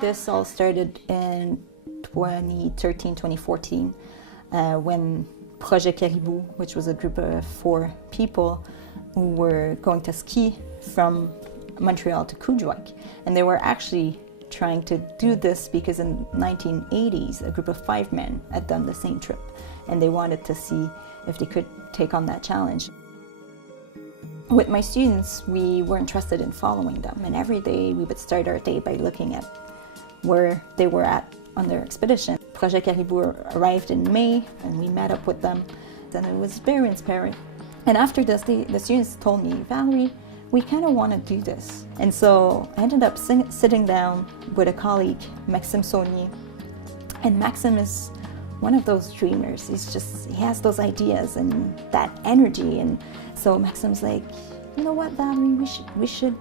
This all started in 2013, 2014, when Jeunes Karibus, which was a group of 4 people who were going to ski from Montreal to Tasiujaq. And they were actually trying to do this because in the 1980s, a group of 5 men had done the same trip, and they wanted to see if they could take on that challenge. With my students, we were interested in following them, and every day we would start our day by looking at where they were at on their expedition. Jeunes Karibus arrived in May, and we met up with them, and it was very inspiring. And after this, the students told me, Valerie, we kind of want to do this. And so I ended up sitting down with a colleague, Maxime Saunier. And Maxime is one of those dreamers. He has those ideas and that energy. And so Maxime's like, you know what, Valerie, we should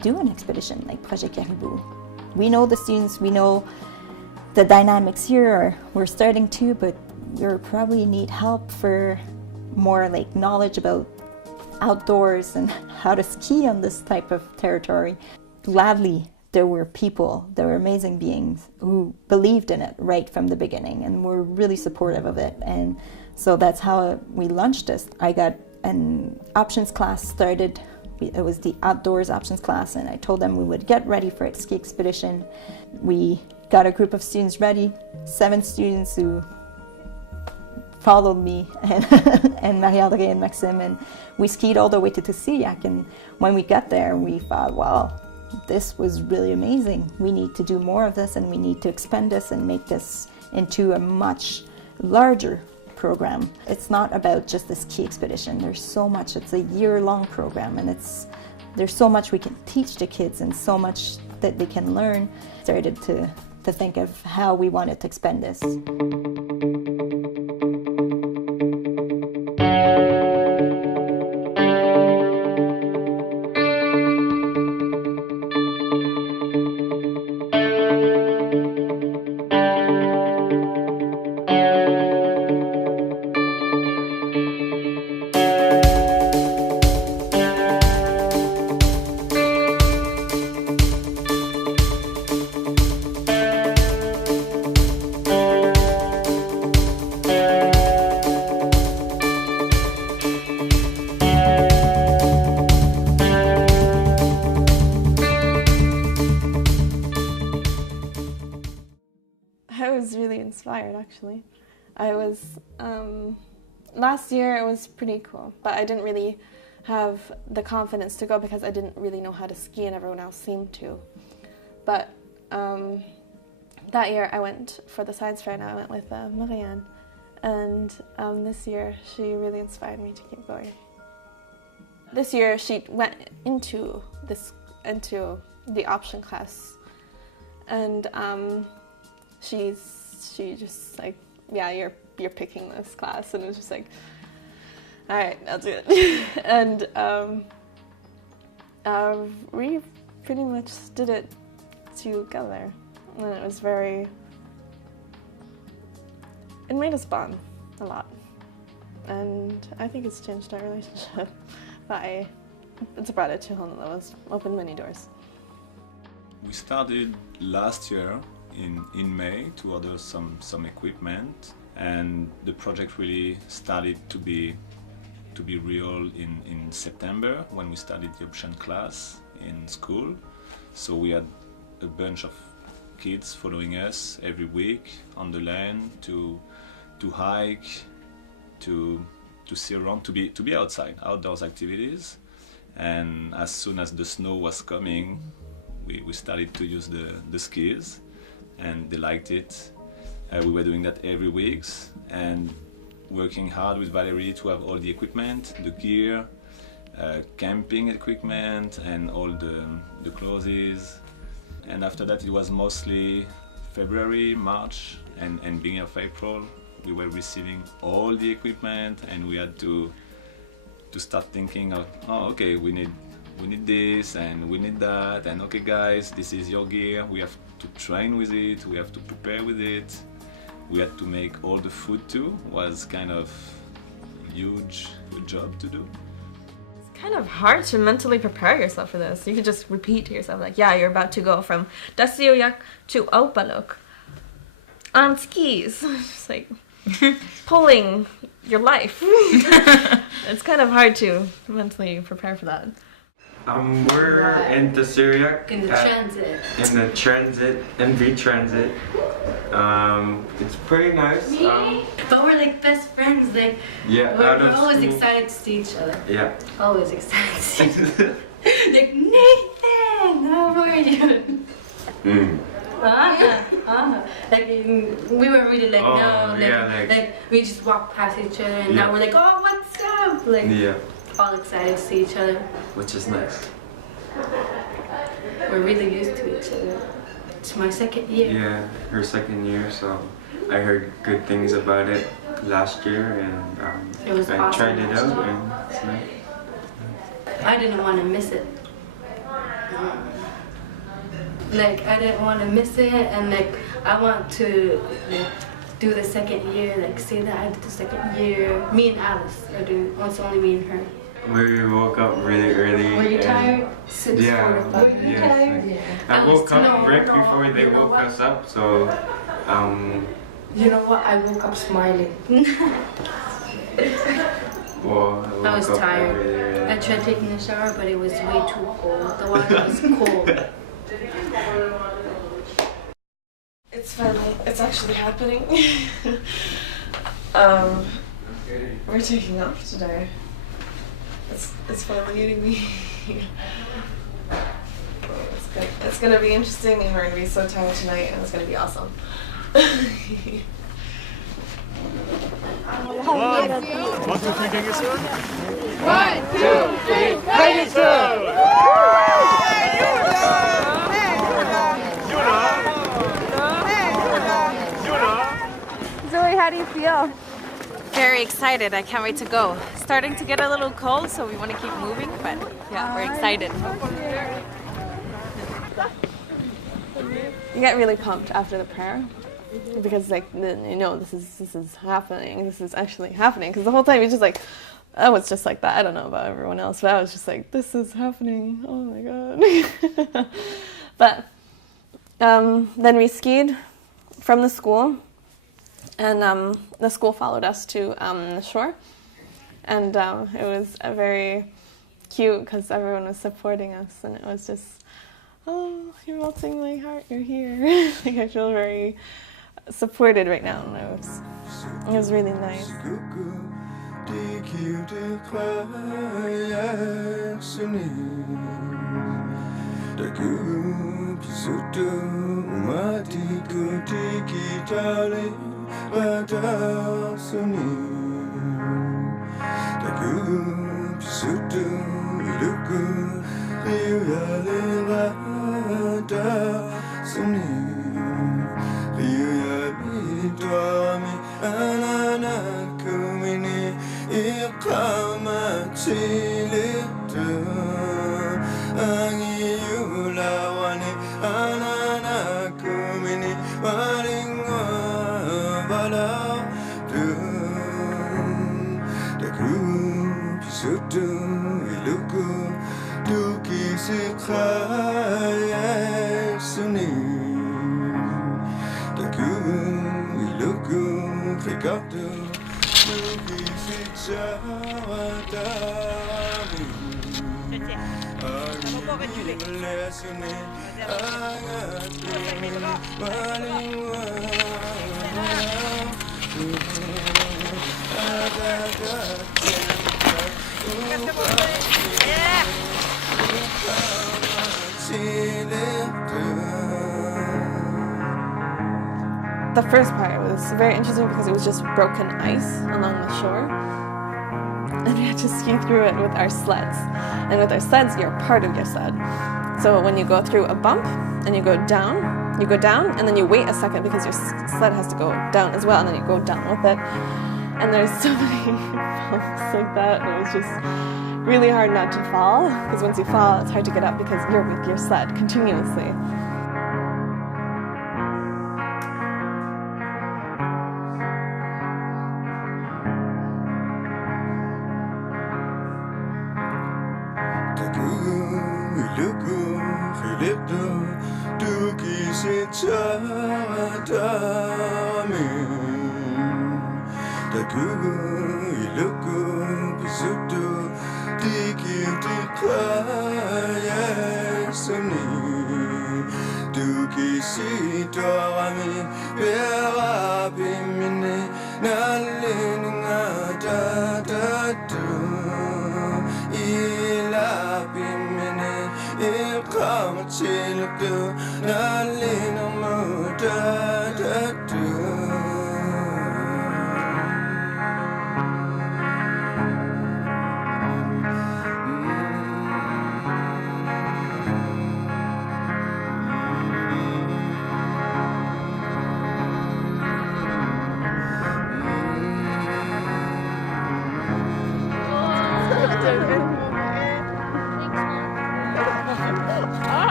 do an expedition like Jeunes Karibus. We know the students, we know the dynamics here, we're starting to, but we probably need help for more like knowledge about outdoors and how to ski on this type of territory. Gladly, there were people, there were amazing beings who believed in it right from the beginning and were really supportive of it. And so that's how we launched this. I got an options class started. It was the outdoors options class, and I told them we would get ready for a ski expedition. We got a group of students ready, 7 students who followed me and Marie-André and Maxime, and we skied all the way to Tasiujaq. And when we got there, we thought, wow, this was really amazing. We need to do more of this, and we need to expand this and make this into a much larger program. It's not about just the ski expedition. There's so much. It's a year-long program, and there's so much we can teach the kids and so much that they can learn. Started to think of how we wanted to expand this. Actually, I was last year. It was pretty cool, but I didn't really have the confidence to go because I didn't really know how to ski, and everyone else seemed to. But that year I went for the science fair, and I went with Marianne, and this year she really inspired me to keep going. This year she went into the option class, and she just like, yeah, you're picking this class, and it was just like, all right, I'll do it. And we pretty much did it together, and it was it made us bond a lot, and I think it's changed our relationship. But it's brought it to a whole nother level. It's opened many doors. We started last year in May to order some equipment, and the project really started to be real in September when we started the option class in school. So we had a bunch of kids following us every week on the lane to hike, to see around, to be outside, outdoors activities. And as soon as the snow was coming, we started to use the skis, and they liked it. We were doing that every week and working hard with Valerie to have all the equipment, the gear, camping equipment and all the clothes. And after that it was mostly February, March and beginning of April. We were receiving all the equipment and we had to start thinking of, oh okay, we need this and we need that, and okay guys, this is your gear, we have to train with it, we have to prepare with it. We had to make all the food too, was kind of huge job to do. It's kind of hard to mentally prepare yourself for this. You could just repeat to yourself like, yeah, you're about to go from Tasiujaq to Aupaluk on skis. Just like pulling your life. It's kind of hard to mentally prepare for that. We're in Tasiujaq. In the transit. In the transit, MV transit. It's pretty nice. But we're like best friends. Like, yeah, we're always excited to see each other. Yeah. Always excited to see each other. Like, Nathan, how are you? Like, we were really like, no, like we just walked past each other and now we're like, oh, what's up? Like, all excited to see each other. Which is nice. We're really used to each other. It's my second year. Yeah, her second year, so I heard good things about it last year and it was I awesome tried it out and it's nice. I didn't want to miss it. Like, I didn't want to miss it, and like, I want to like, do the second year, like say that I did the second year. Me and Alice are doing, it's only me and her. We woke up really early. Were you tired? Yeah. Were you tired? Yeah. I woke up right before they woke us up, so you know what? I woke up smiling. Well, I was tired. Really early. I tried taking a shower, but it was way too cold. The water was cold. It's finally, it's actually happening. We're taking off today. It's finally hitting me. It's gonna be interesting and we're gonna be so tired tonight and it's gonna be awesome. One, 2, 3, Kangirsuk. 1, 2, 3, Kangirsuk! Zoe, how do you feel? Very excited. I can't wait to go. Starting to get a little cold, so we want to keep moving, but yeah, we're excited. You get really pumped after the prayer because, like, you know, this is happening. This is actually happening. Because the whole time you're just like, I was just like that. I don't know about everyone else, but I was just like, this is happening. Oh my god. But then we skied from the school. And the school followed us to the shore, and it was very cute because everyone was supporting us, and it was just, oh, you're melting my heart, you're here. Like, I feel very supported right now, and it was really nice. Pada suni taku pisutu iluku riuyale pada suni riuyale tuami anana kumini iqama chilitu angi yulawani anana kumini waringwa Sutu iluku duki sikhaya suni taku iluku khikatu duki sikhawata suni The first part was very interesting because it was just broken ice along the shore. and we had to ski through it with our sleds. And with our sleds, you're part of your sled. So when you go through a bump and you go down, and then you wait a second because your sled has to go down as well, and then you go down with it. And there's so many bumps like that, and it was just really hard not to fall, because once you fall, it's hard to get up because you're with your sled continuously.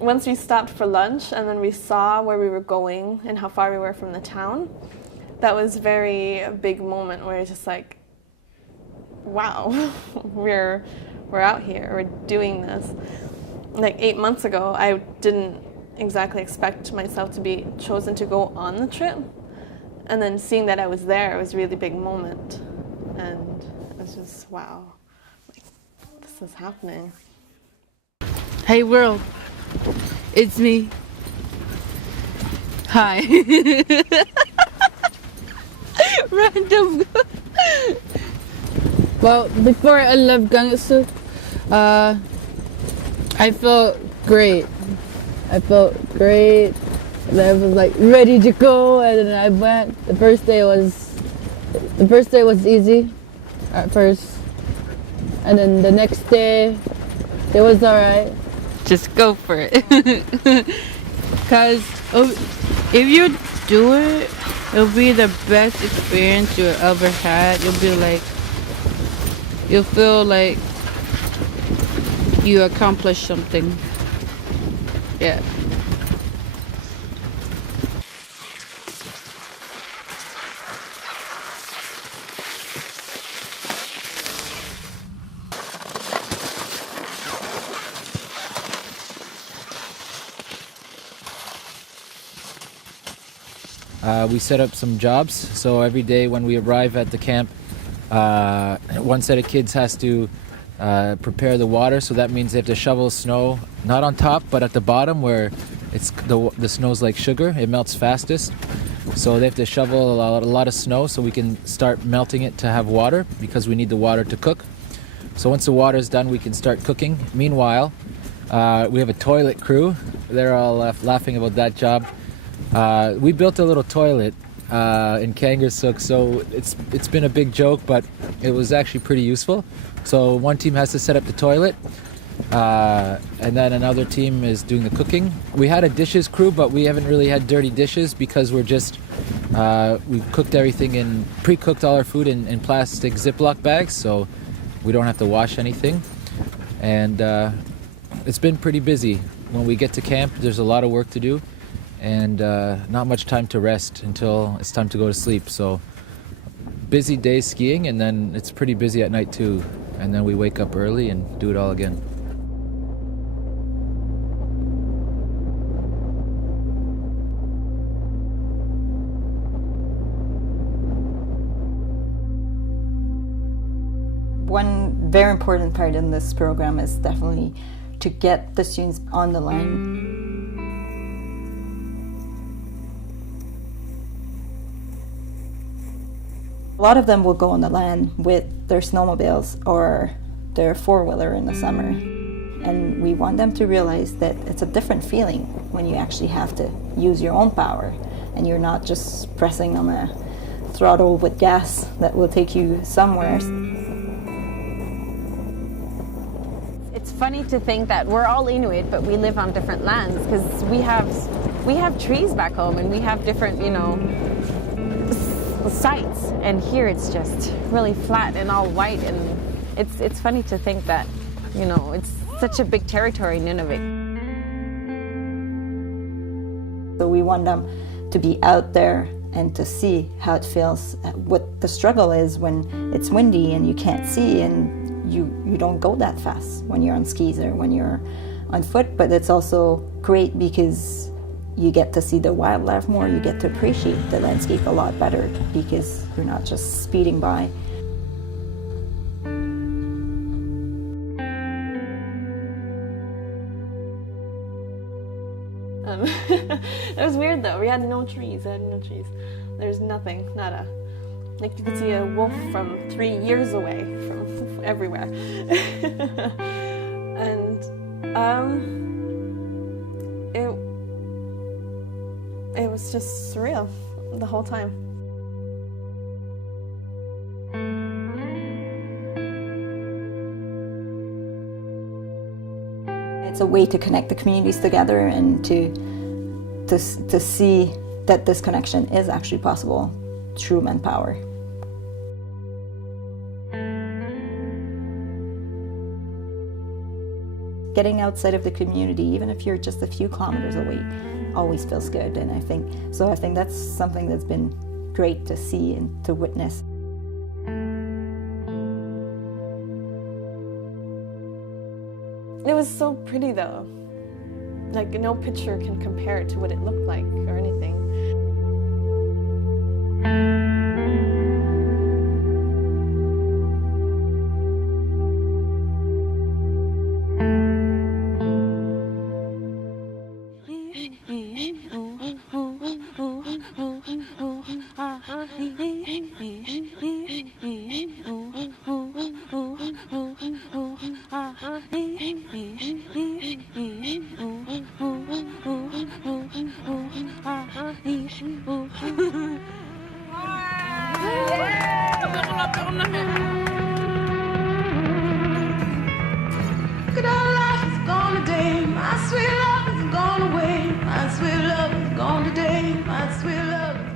Once we stopped for lunch and then we saw where we were going and how far we were from the town, that was a big moment where it's just like, wow, we're out here, we're doing this. Like 8 months ago, I didn't exactly expect myself to be chosen to go on the trip. And then seeing that I was there, it was a really big moment. And it was just, wow, like, this is happening. Hey world, it's me. Hi. Random. Well, before I left Kangirsuk, I felt great. And I was like ready to go, and then I went. The first day was easy at first, and then the next day it was alright. Just go for it. Because if you do it, it'll be the best experience you ever had. You'll feel like you accomplished something. Yeah. We set up some jobs, so every day when we arrive at the camp, one set of kids has to prepare the water, so that means they have to shovel snow, not on top, but at the bottom where the snow's like sugar, it melts fastest. So they have to shovel a lot of snow so we can start melting it to have water, because we need the water to cook. So once the water is done, we can start cooking. Meanwhile, we have a toilet crew. They're all laughing about that job. We built a little toilet in Kangirsuk, so it's been a big joke, but it was actually pretty useful. So one team has to set up the toilet, and then another team is doing the cooking. We had a dishes crew, but we haven't really had dirty dishes because we've cooked everything pre-cooked all our food in plastic Ziploc bags, so we don't have to wash anything. And it's been pretty busy. When we get to camp, there's a lot of work to do, and not much time to rest until it's time to go to sleep. So busy days skiing, and then it's pretty busy at night too, and then we wake up early and do it all again. One very important part in this program is definitely to get the students on the line. A lot of them will go on the land with their snowmobiles or their four-wheeler in the summer. And we want them to realize that it's a different feeling when you actually have to use your own power and you're not just pressing on a throttle with gas that will take you somewhere. It's funny to think that we're all Inuit, but we live on different lands because we have trees back home and we have different, you know, sites. And here it's just really flat and all white, and it's funny to think that, you know, it's such a big territory, Nunavik. So we want them to be out there and to see how it feels, what the struggle is when it's windy and you can't see and you don't go that fast when you're on skis or when you're on foot. But it's also great because you get to see the wildlife more, you get to appreciate the landscape a lot better because you're not just speeding by. It was weird though. We had no trees. There's nothing, nada. Like you could see a wolf from 3 years away from everywhere. And it was just surreal the whole time. It's a way to connect the communities together and to see that this connection is actually possible through manpower. Getting outside of the community, even if you're just a few kilometers away, always feels good. And I think that's something that's been great to see and to witness. It was so pretty though. Like no picture can compare to what it looked like or anything.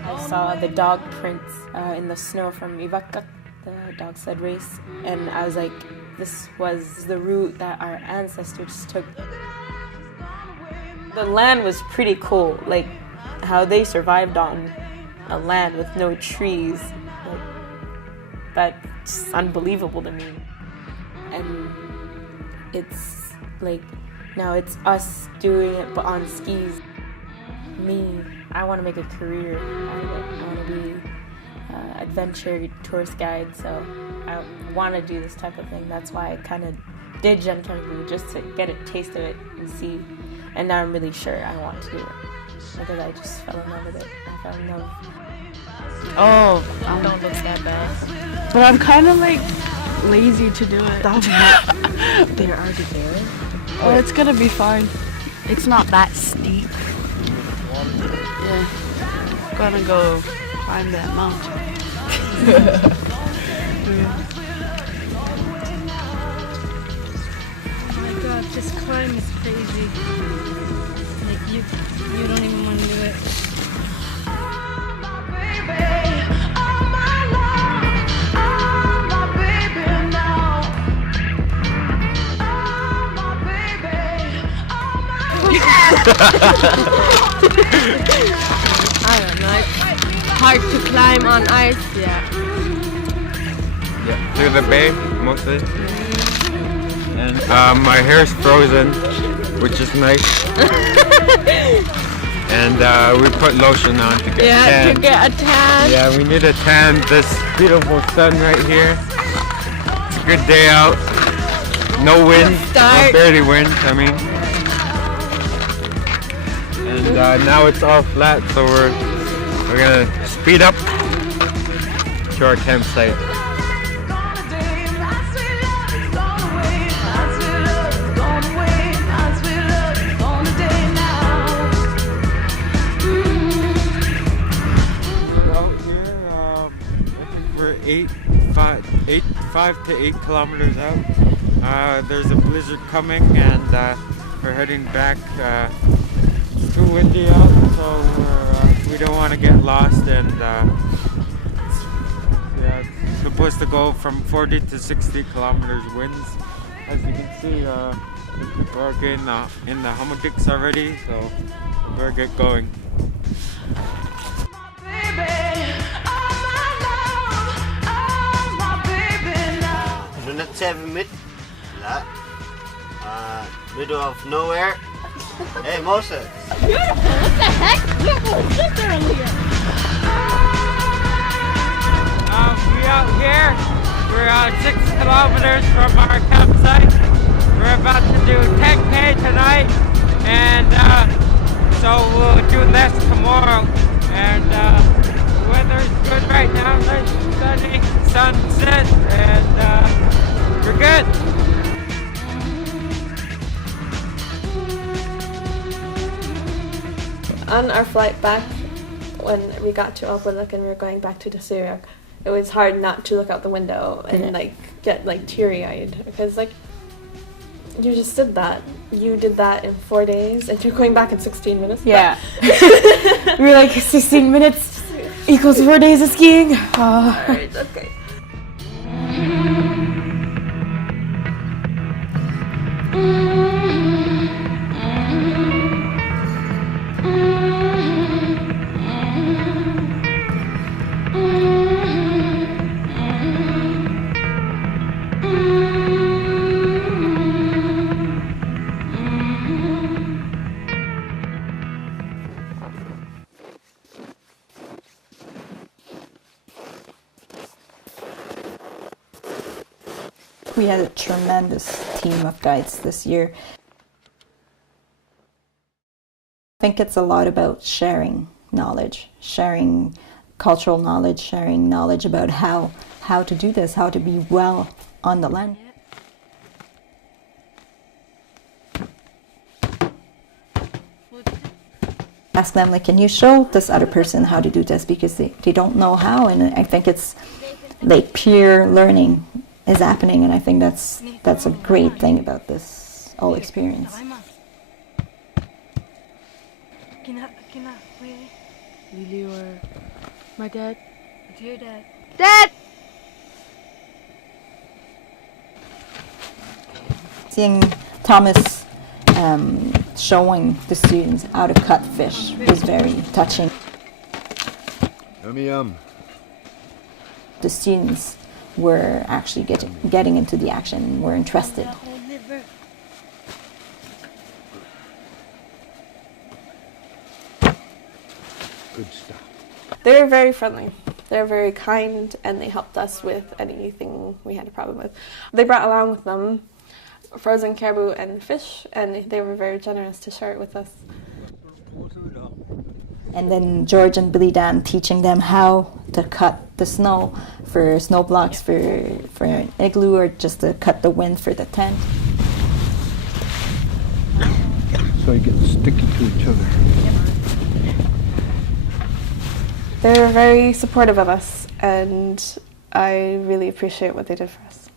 I saw the dog prints in the snow from Tasiujaq, the dog sled race, and I was like, this was the route that our ancestors took. The land was pretty cool, like how they survived on a land with no trees. Like, that's unbelievable to me. And it's like, now it's us doing it but on skis. Me, I want to make a career out of it. I want to be an adventure tourist guide, so I want to do this type of thing. That's why I kind of did Jeunes Karibus, just to get a taste of it and see. And now I'm really sure I want to do it because I just fell in love with it. I fell in love. Oh, Don't look that bad. but I'm kind of like lazy to do it. They're already there. Oh, it's gonna be fine. It's not that steep. Yeah, gonna go climb that mountain. Oh my god, this climb is crazy. Like you don't even want to do it. I don't know. It's hard to climb on ice. Yeah. Through the bay, mostly. And my hair's frozen, which is nice. And we put lotion on to get tan. To get a tan. Yeah, we need a tan. This beautiful sun right here. It's a good day out. no wind, barely wind, I mean. And now it's all flat, so we're gonna speed up to our campsite. We're 5 to 8 kilometers out. There's a blizzard coming, and we're heading back. It's too windy out, so we don't want to get lost. And it's supposed to go from 40 to 60 kilometers winds. As you can see, we're getting in the hammocks already, so we'll get going. Unit 7 mid. Middle of nowhere. Hey Moses. Beautiful, what the heck? We almost lived earlier. We out here. We're 6 kilometers from our campsite. We're about to do 10K tonight, and so we'll do less tomorrow. And the weather's good right now, nice sunny sunset, and we're good. On our flight back, when we got to Aupaluk and we were going back to Tasiujaq, it was hard not to look out the window and get teary-eyed, because you just did that. You did that in 4 days, and you're going back in 16 minutes. Yeah. We were like 16 minutes equals 4 days of skiing. Alright, okay. We had a tremendous team of guides this year. I think it's a lot about sharing knowledge, sharing cultural knowledge, sharing knowledge about how to do this, how to be well on the land. Ask them, can you show this other person how to do this, because they don't know how, and I think it's peer learning is happening, and I think that's a great thing about this whole experience. Lily or my dad? It's your dad. Dad! Seeing Thomas showing the students how to cut fish was very touching. Yummy yum. The students were actually getting into the action, were interested. Good stuff. They were very friendly. They were very kind, and they helped us with anything we had a problem with. They brought along with them frozen caribou and fish, and they were very generous to share it with us. And then George and Billy Dan teaching them how to cut the snow for snow blocks for an igloo, or just to cut the wind for the tent. So you get sticky to each other. They were very supportive of us, and I really appreciate what they did for us.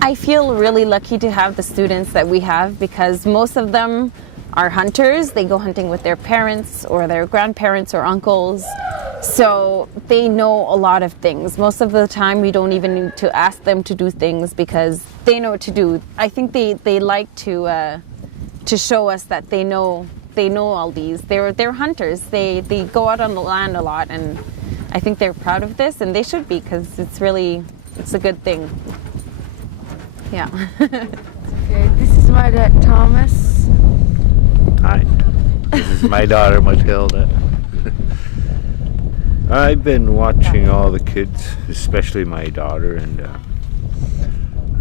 I feel really lucky to have the students that we have, because most of them are hunters. They go hunting with their parents or their grandparents or uncles, so they know a lot of things. Most of the time we don't even need to ask them to do things, because they know what to do. I think they like to show us that they know all these. They're hunters. They go out on the land a lot, and I think they're proud of this, and they should be, because it's a good thing. Yeah. Okay, this is my dad, Thomas. Hi. This is my daughter, Matilda. I've been watching all the kids, especially my daughter, and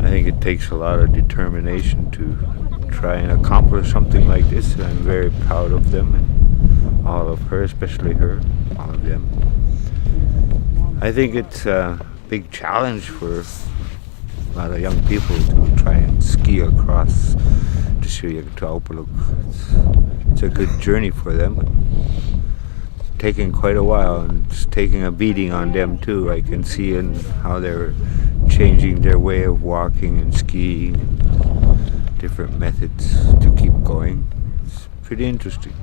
I think it takes a lot of determination to try and accomplish something like this, and I'm very proud of them, and all of her, especially her, all of them. I think it's a big challenge for a lot of young people to try and ski across Tasiujaq to Aupaluk. It's a good journey for them, but taking quite a while, and it's taking a beating on them too. I can see in how they're changing their way of walking and skiing, and different methods to keep going. It's pretty interesting.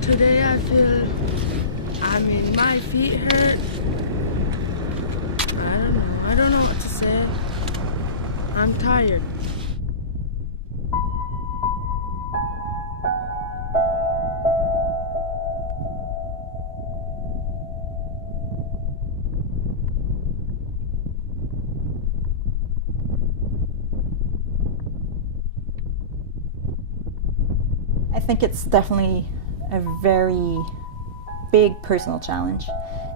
Today I feel, my feet hurt. I don't know what to say. I'm tired. I think it's definitely a very big personal challenge,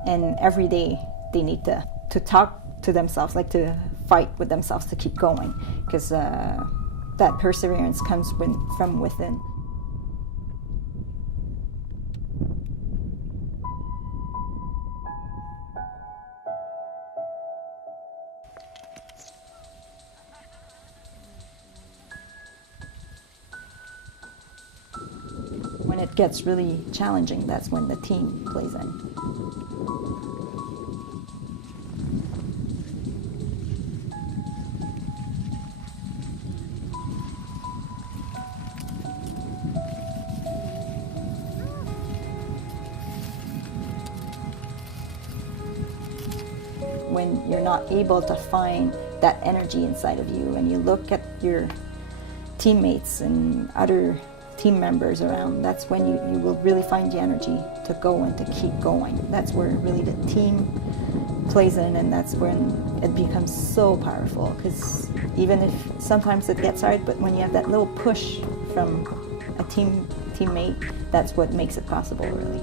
and every day they need to talk to themselves, like to fight with themselves to keep going, because that perseverance comes from within. When it gets really challenging, that's when the team plays in. When you're not able to find that energy inside of you, and you look at your teammates and other team members around, that's when you will really find the energy to go and to keep going. That's where really the team plays in, and that's when it becomes so powerful, because even if sometimes it gets hard, but when you have that little push from a teammate, that's what makes it possible, really.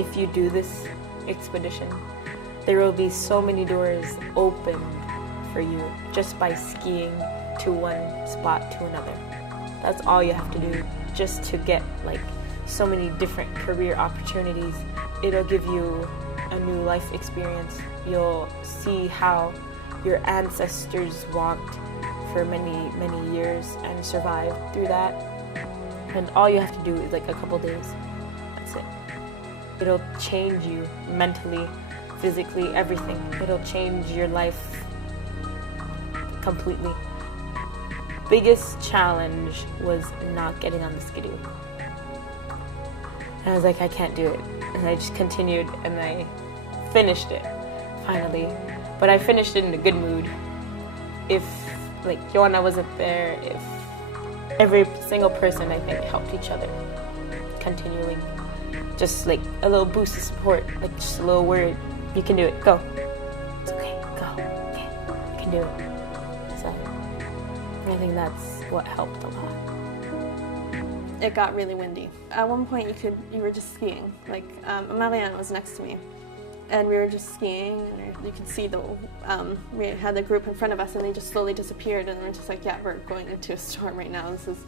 if you do this expedition, there will be so many doors opened for you just by skiing to one spot to another. That's all you have to do just to get like so many different career opportunities. It'll give you a new life experience. You'll see how your ancestors walked for many, many years and survived through that. And all you have to do is like a couple days. That's it. It'll change you mentally, physically, everything. It'll change your life completely. Biggest challenge was not getting on the skidoo. And I was like, I can't do it. And I just continued and I finished it, finally. But I finished it in a good mood. If like Joanna wasn't there, if every single person I think helped each other, continuing. Just like a little boost of support, like just a little word, you can do it, go. It's okay, go, okay, you can do it. So I think that's what helped a lot. It got really windy. At one point you were just skiing. Like Marianne was next to me and we were just skiing and you could see we had the group in front of us and they just slowly disappeared and we're just like, yeah, we're going into a storm right now. This is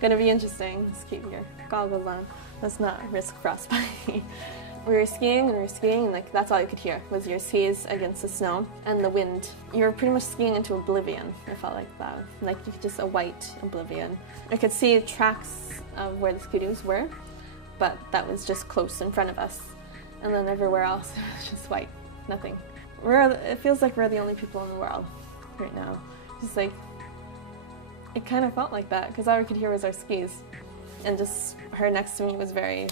gonna be interesting. Just keep your goggles on. Let's not risk frostbite. We were skiing and like that's all you could hear was your skis against the snow and the wind. You were pretty much skiing into oblivion. It felt like that. Like just a white oblivion. I could see tracks of where the skidoos were, but that was just close in front of us. And then everywhere else it was just white, nothing. It feels like we're the only people in the world right now. Just like, it kind of felt like that because all we could hear was our skis. And just her next to me was very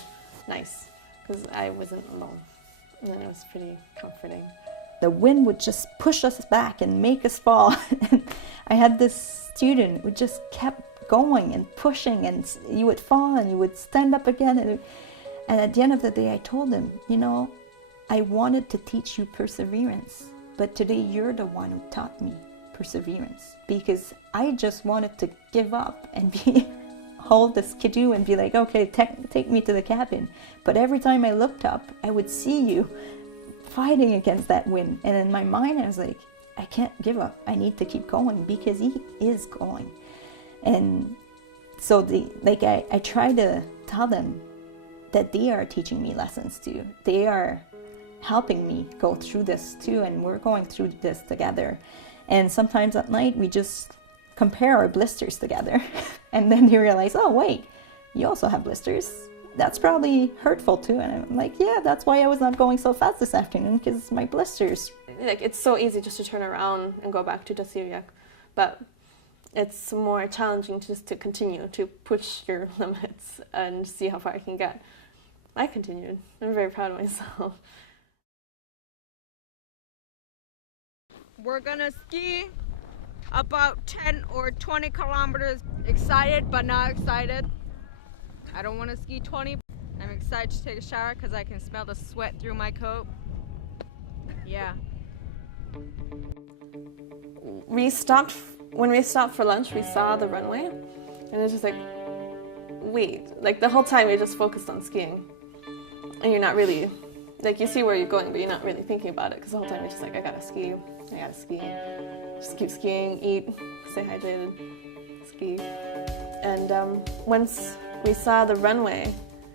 nice because I wasn't alone. And then it was pretty comforting. The wind would just push us back and make us fall. I had this student who just kept going and pushing and you would fall and you would stand up again. And at the end of the day, I told him, you know, I wanted to teach you perseverance, but today you're the one who taught me perseverance because I just wanted to give up and hold the skidoo and be like, okay, take me to the cabin. But every time I looked up, I would see you fighting against that wind. And in my mind, I was like, I can't give up. I need to keep going because he is going. And so I try to tell them that they are teaching me lessons too. They are helping me go through this too, and we're going through this together. And sometimes at night, we just compare our blisters together. And then you realize, oh wait, you also have blisters. That's probably hurtful too. And I'm like, yeah, that's why I was not going so fast this afternoon, because my blisters. Like, it's so easy just to turn around and go back to Tasiujaq, but it's more challenging just to continue to push your limits and see how far I can get. I continued. I'm very proud of myself. We're gonna ski about 10 or 20 kilometers. Excited but not excited. I don't want to ski 20. I'm excited to take a shower because I can smell the sweat through my coat. Yeah. When we stopped for lunch, we saw the runway and it was just like, wait, like the whole time we just focused on skiing. And you're not really, like you see where you're going, but you're not really thinking about it because the whole time you're just like, I gotta ski. Just keep skiing, eat, stay hydrated, ski. And once we saw the runway,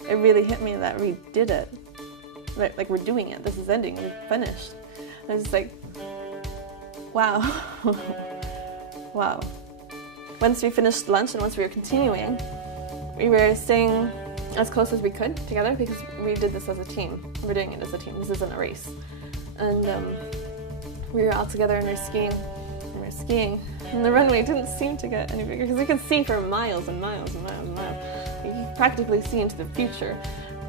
it really hit me that we did it. Like we're doing it, this is ending, we're finished. And I was just like, wow, wow. Once we finished lunch and once we were continuing, we were staying as close as we could together because we did this as a team. We're doing it as a team, this isn't a race. And we were all together and we're skiing. And the runway didn't seem to get any bigger because we could see for miles and miles and miles and miles. You could practically see into the future.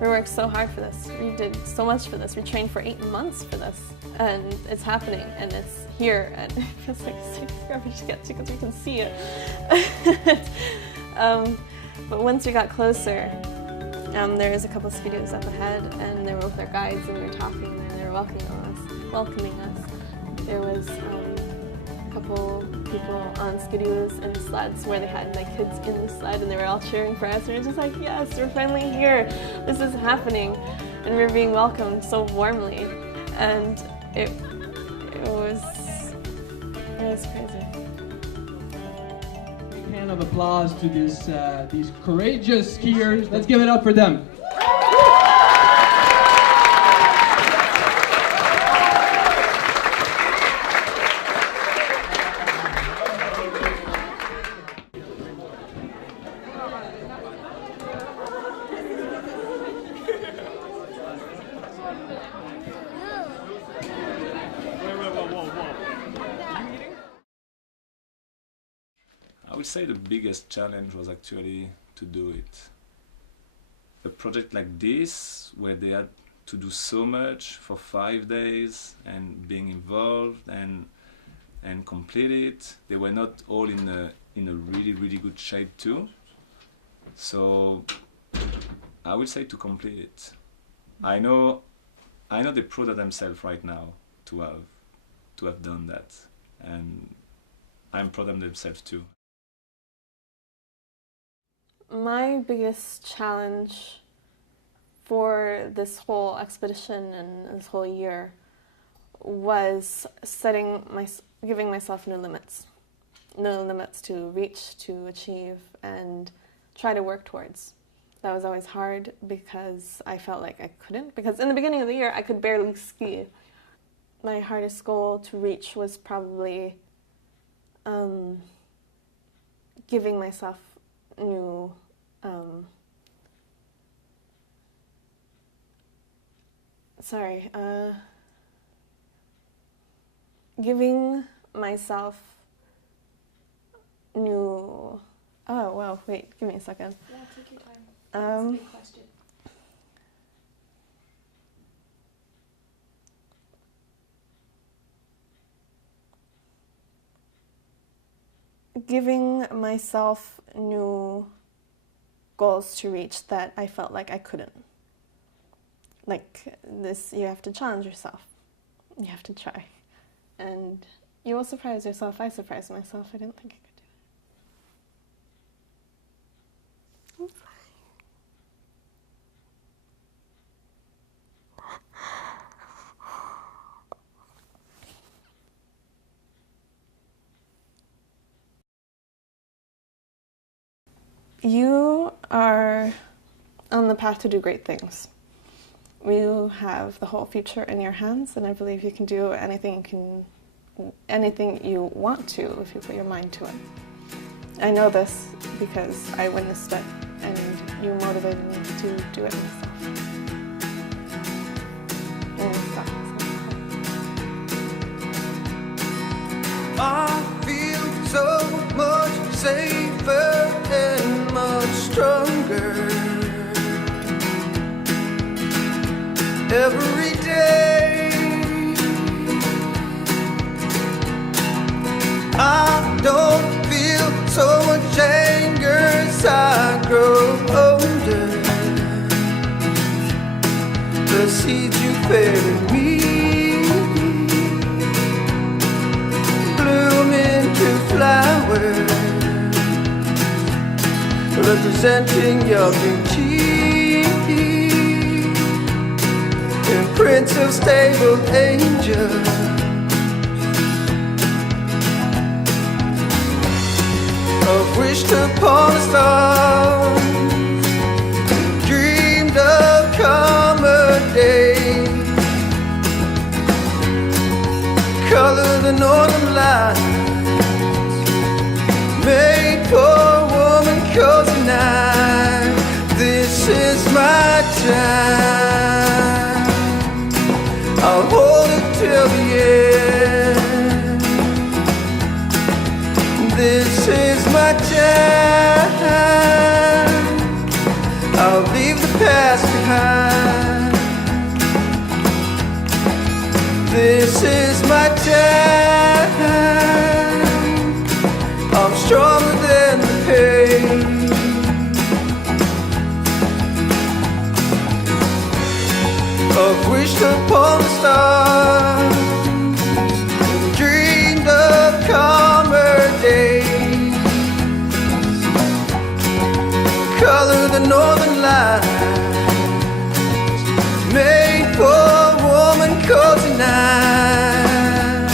We worked so hard for this. We did so much for this. We trained for 8 months for this. And it's happening and it's here. And it feels like it's garbage to get to because we can see it. But once we got closer, there was a couple of skidoos up ahead and they were with their guides and we were talking and they were welcoming us. There was a couple people on skidoos and sleds where they had like kids in the sled and they were all cheering for us and we were just like, yes, we're finally here. This is happening. and we were being welcomed so warmly, and it was crazy. Big hand of applause to these courageous skiers. Let's give it up for them. I would say the biggest challenge was actually to do it. A project like this, where they had to do so much for 5 days and being involved and complete it, they were not all in a really good shape too. So I would say to complete it. I know they're proud of themselves right now to have done that, and I'm proud of themselves too. My biggest challenge for this whole expedition and this whole year was giving myself no limits to reach, to achieve, and try to work towards. That was always hard because I felt like I couldn't, because in the beginning of the year I could barely ski. My hardest goal to reach was probably giving myself new giving myself new, oh wow, wait, give me a second. Yeah, take your time. That's a big question. Giving myself new goals to reach that I felt like I couldn't. Like this, you have to challenge yourself. You have to try. And you will surprise yourself. I surprised myself. I didn't think I could do it. I'm fine. You are on the path to do great things. You have the whole future in your hands, and I believe you can do anything you want to if you put your mind to it. I know this because I witnessed it, and you motivated me to do it myself. I feel so much safer and much stronger every day. I don't feel so much anger as I grow older. The seeds you fed in me bloom into flowers, representing your beauty, imprints of stable angels. I've wished upon a star, dreamed of calmer days, color the northern lights, made poor woman cozy night. This is my time, I'll hold it till the end. This is my time, I'll leave the past behind. This is my time, I'm stronger than the pain. I've wished upon the stars, dreamed of calmer days, color the northern lights, tonight.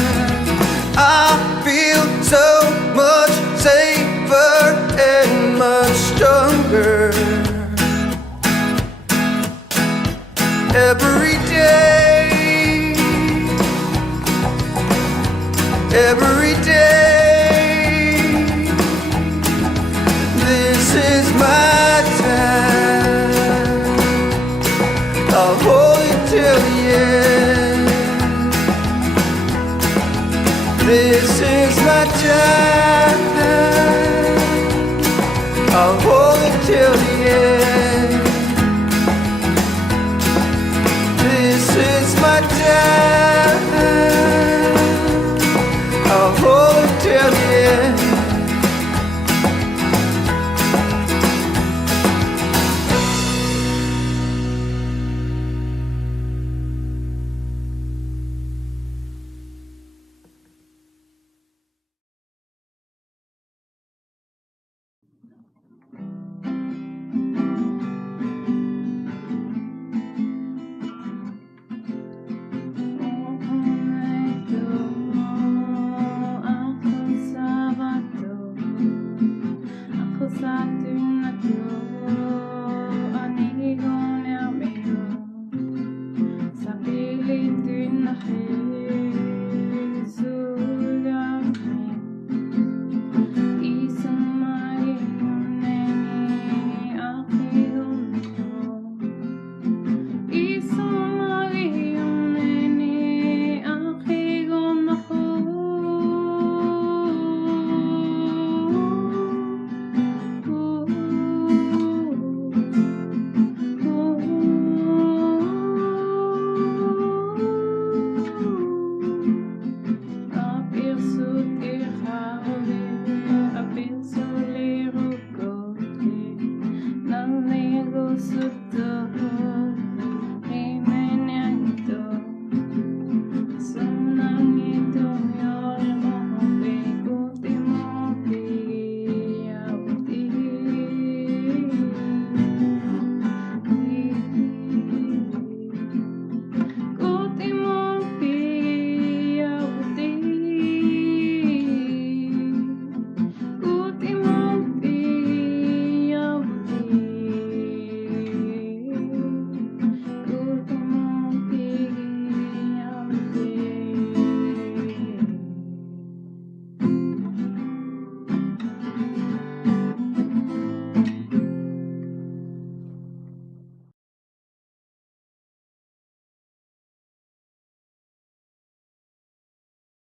I feel so much safer and much stronger. Every day, every day, this is my time. I'll hold it till the end. This is my time. I'll hold it till the end. This is my time. I'll hold it till the end. Aku satu